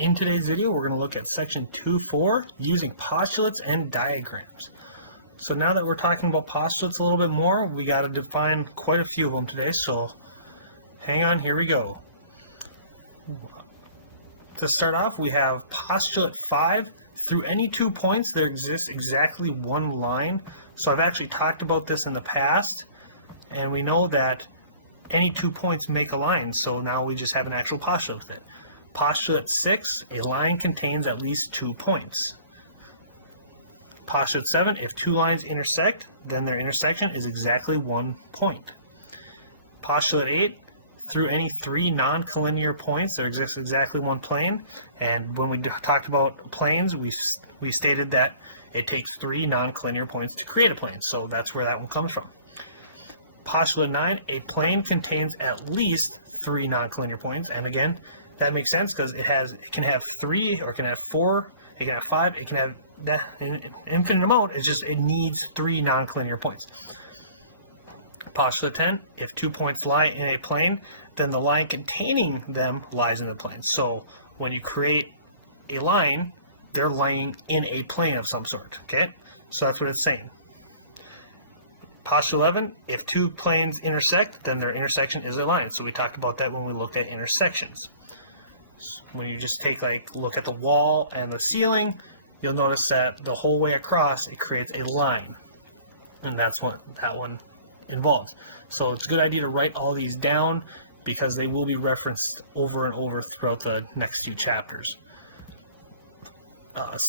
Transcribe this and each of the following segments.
In today's video, we're going to look at section 2.4, using postulates and diagrams. So now that we're talking about postulates a little bit more, we got to define quite a few of them today, so hang on, here we go. To start off, we have postulate 5. Through any 2 points, there exists exactly one line. So I've actually talked about this in the past, and we know that any 2 points make a line, so now we just have an actual postulate with it. Postulate 6, a line contains at least 2 points. Postulate 7, if 2 lines intersect, then their intersection is exactly 1 point. Postulate 8, through any 3 non-collinear points, there exists exactly 1 plane. And when we talked about planes, we stated that it takes 3 non-collinear points to create a plane. So that's where that one comes from. Postulate 9, a plane contains at least 3 non-collinear points. And again, that makes sense because it can have 3, or it can have 4, it can have 5, it can have that an infinite amount. It's just it needs 3 non-collinear points. Postulate 10, if 2 points lie in a plane, then the line containing them lies in the plane. So when you create a line, they're lying in a plane of some sort. Okay, so that's what it's saying. Postulate 11, if 2 planes intersect, then their intersection is a line. So we talked about that when we looked at intersections. When you just look at the wall and the ceiling, you'll notice that the whole way across it creates a line, and that's what that one involves. So it's a good idea to write all these down because they will be referenced over and over throughout the next few chapters.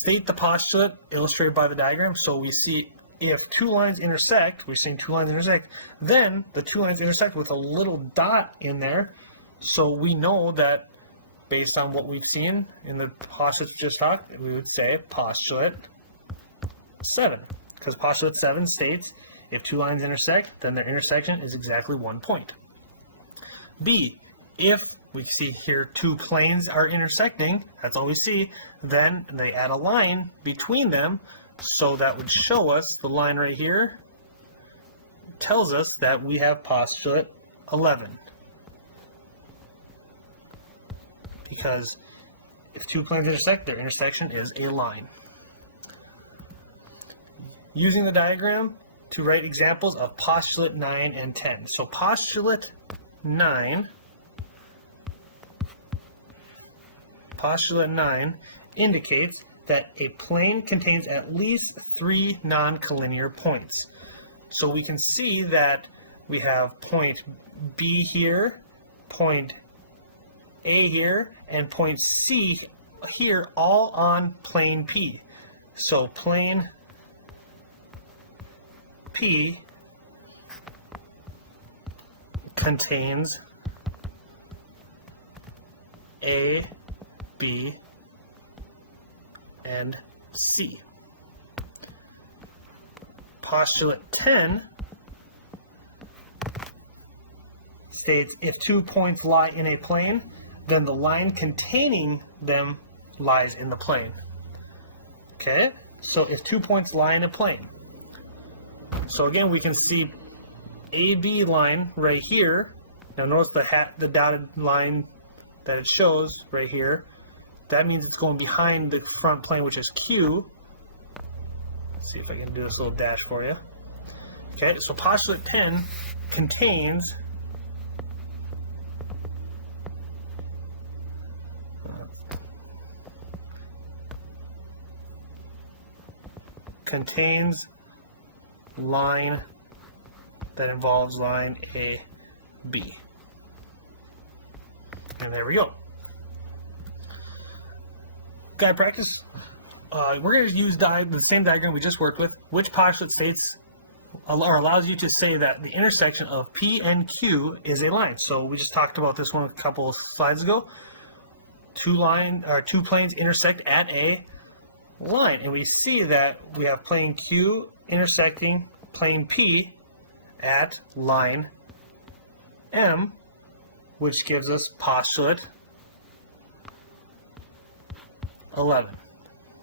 State the postulate illustrated by the diagram. So we see if 2 lines intersect, we're seeing 2 lines intersect, then the 2 lines intersect with a little dot in there. So we know that based on what we've seen in the postulates just talked, we would say postulate 7. Because postulate 7 states if 2 lines intersect, then their intersection is exactly 1 point. B, if we see here 2 planes are intersecting, that's all we see, then they add a line between them, so that would show us the line right here tells us that we have postulate 11. Because if 2 planes intersect, their intersection is a line. Using the diagram to write examples of postulate 9 and 10. So postulate 9 indicates that a plane contains at least 3 non-collinear points. So we can see that we have point B here, point A here, and point C here, all on plane P. So plane P contains A, B, and C. Postulate 10 states if 2 points lie in a plane, then the line containing them lies in the plane. Okay, so if 2 points lie in a plane, so again we can see AB line right here. Now notice the dotted line that it shows right here. That means it's going behind the front plane, which is Q. Let's see if I can do this little dash for you. Okay, so postulate 10 contains line that involves line A, B. And there we go. Guide practice. We're going to use the same diagram we just worked with. Which postulate states or allows you to say that the intersection of P and Q is a line? So we just talked about this one a couple of slides ago. 2 planes intersect at a line, and we see that we have plane Q intersecting plane P at line M, which gives us postulate 11.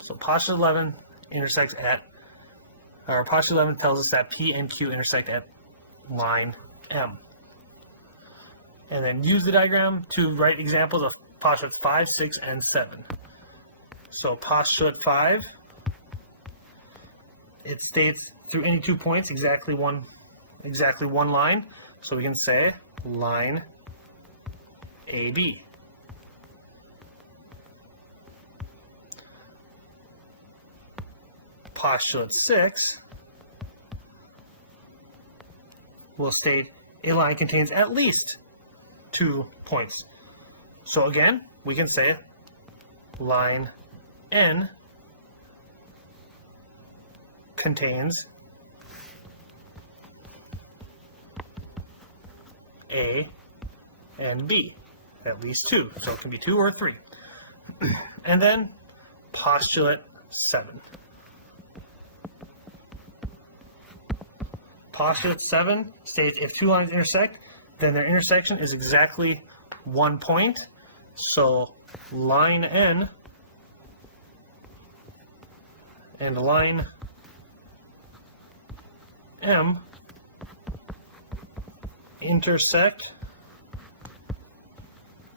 So postulate 11 intersects at, or postulate 11 tells us that P and Q intersect at line M. and then use the diagram to write examples of postulates 5, 6, and 7. So postulate 5, it states through any 2 points exactly one line. So we can say line AB. Postulate 6 will state a line contains at least 2 points. So again, we can say line N contains A and B, at least 2. So it can be 2 or 3. And then postulate 7. Postulate 7 states if 2 lines intersect, then their intersection is exactly 1 point. So line N and line M intersect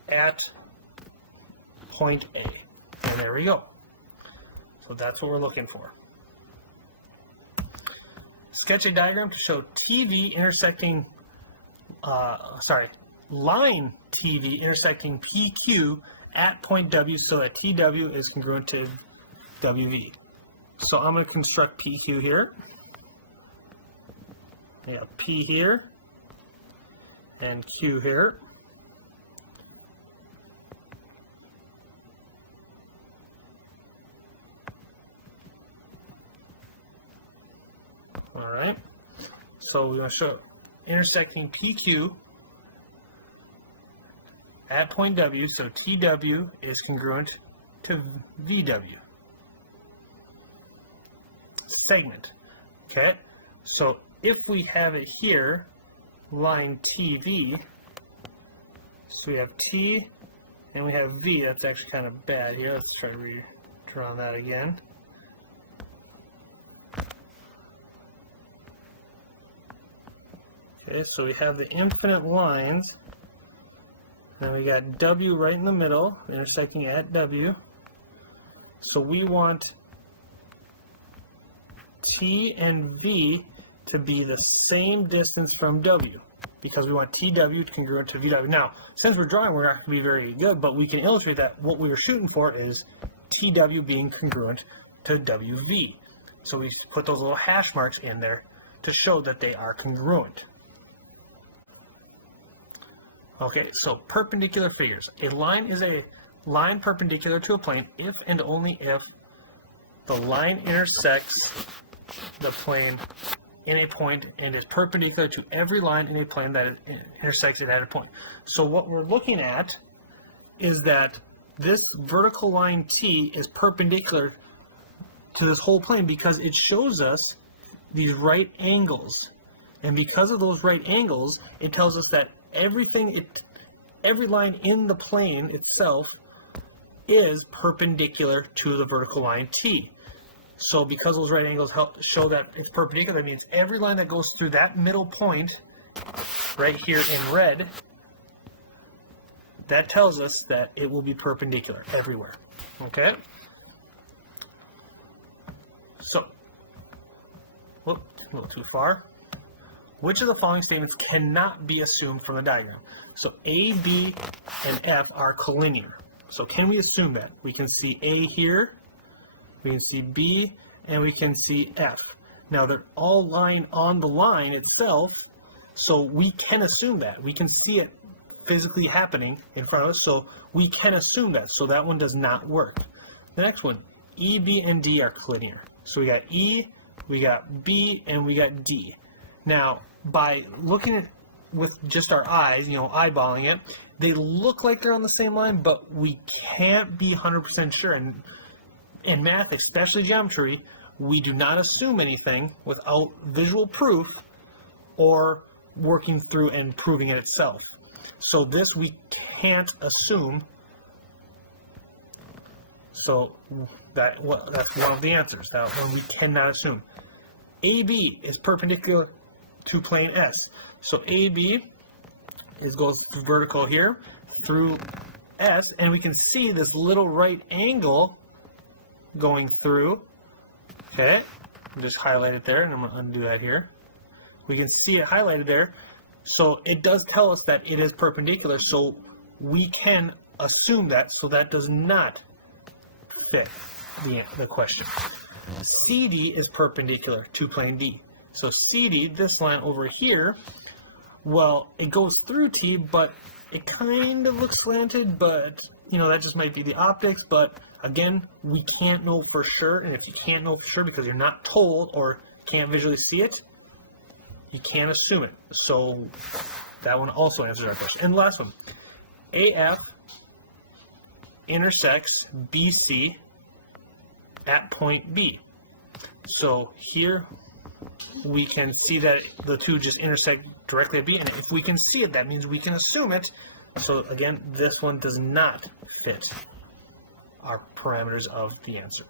at point A. And there we go. So that's what we're looking for. Sketch a diagram to show TV intersecting, line TV intersecting PQ at point W so that TW is congruent to WV. So I'm going to construct PQ here. Yeah, P here and Q here. All right. So we're going to show intersecting PQ at point W, so TW is congruent to VW. Segment. Okay. So if we have it here, line TV, so we have T and we have V. That's actually kind of bad here. Let's try to redraw that again. Okay, so we have the infinite lines, and we got W right in the middle, intersecting at W. So we want T and V to be the same distance from W, because we want TW to congruent to VW. Now, since we're drawing, we're not going to be very good, but we can illustrate that what we were shooting for is TW being congruent to WV. So we put those little hash marks in there to show that they are congruent. Okay, so perpendicular figures. A line is a line perpendicular to a plane if and only if the line intersects the plane in a point and is perpendicular to every line in a plane that intersects it at a point. So what we're looking at is that this vertical line T is perpendicular to this whole plane because it shows us these right angles. And because of those right angles, it tells us that every line in the plane itself is perpendicular to the vertical line T. So because those right angles help show that it's perpendicular, that means every line that goes through that middle point right here in red, that tells us that it will be perpendicular everywhere. Okay? So, whoop, a little too far. Which of the following statements cannot be assumed from the diagram? So A, B, and F are collinear. So can we assume that? We can see A here, we can see B, and we can see F. Now they're all lying on the line itself, so we can assume that. We can see it physically happening in front of us, so we can assume that. So that one does not work. The next one, E, B, and D are collinear. So we got E, we got B, and we got D. Now, by looking at with just our eyes, eyeballing it, they look like they're on the same line, but we can't be 100% sure. And in math, especially geometry, we do not assume anything without visual proof or working through and proving it itself. So this we can't assume. So that's one of the answers. That one we cannot assume. AB is perpendicular to plane S. So AB goes vertical here through S, and we can see this little right angle going through. Okay, just highlight it there, and I'm going to undo that here. We can see it highlighted there. So it does tell us that it is perpendicular, so we can assume that, so that does not fit the question. CD is perpendicular to plane D. So CD, this line over here, well, it goes through T, but it kind of looks slanted, but, you know, that just might be the optics. But, again, we can't know for sure, and if you can't know for sure because you're not told or can't visually see it, you can't assume it. So that one also answers our question. And the last one, AF intersects BC at point B. So here we can see that the two just intersect directly at B, and if we can see it, that means we can assume it. So again, this one does not fit our parameters of the answer.